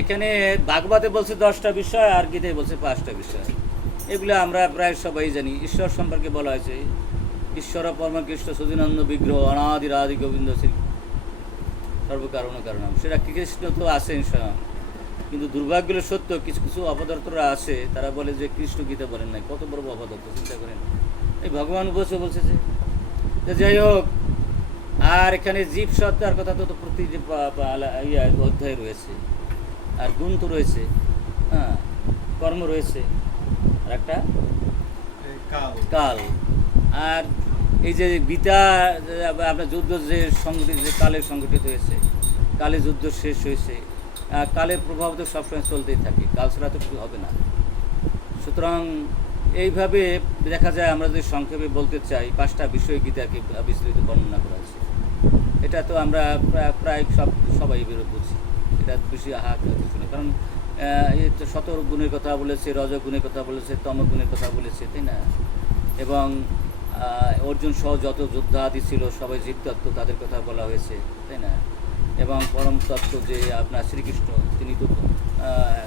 এখানে ভাগবতে বলছে 10টা বিষয় আর গীতায় বলছে 5টা বিষয়। এগুলো আমরা প্রায় সবাই জানি। ঈশ্বর সম্পর্কে বলা হয়েছে ঈশ্বর পরমকৃষ্ণ সুদিনন্দ বিগ্রহ অনাদিরাদি গোবিন্দ শ্রী সর্বকারণ কারণম। সেটা কৃষ্ণ তো আছেন স্বয়ং, কিন্তু দুর্ভাগ্যের সত্য কিছু কিছু অপদার্থরা আছে, তারা বলে যে কৃষ্ণ গীতা বলেন নাই। কত বড় অপদার্থ চিন্তা করেন। এই ভগবান বলছে যে যাই হোক। আর এখানে জীব সত্তার কথা তো প্রতি অধ্যায় রয়েছে, আর গুণ তো রয়েছে, হ্যাঁ, কর্ম রয়েছে, আর একটা কাল। আর এই যে গীতা আপনার যুদ্ধ যে সংগঠিত, যে কালে সংগঠিত হয়েছে, কালে যুদ্ধ শেষ হয়েছে, কালের প্রভাব তো সবসময় চলতেই থাকে, কাল ছাড়া তো কিছু হবে না। সুতরাং এইভাবে দেখা যায়, আমরা যদি সংক্ষেপে বলতে চাই, 5টা বিষয় গীতাকে বিস্তৃত বর্ণনা করা হয়েছে। এটা তো আমরা প্রায় সবাই বুঝি, এটা বেশি কিছু না। কারণ এই তো 17 গুণের কথা বলেছে, রজগুণের কথা বলেছে, তমগুণের কথা বলেছে, তাই না? এবং অর্জুন সহ যত যোদ্ধাদি ছিল সবাই জীবতত্ত্ব, তাদের কথা বলা হয়েছে, তাই না? এবং পরম তত্ত্ব যে আপনার শ্রীকৃষ্ণ, তিনি তো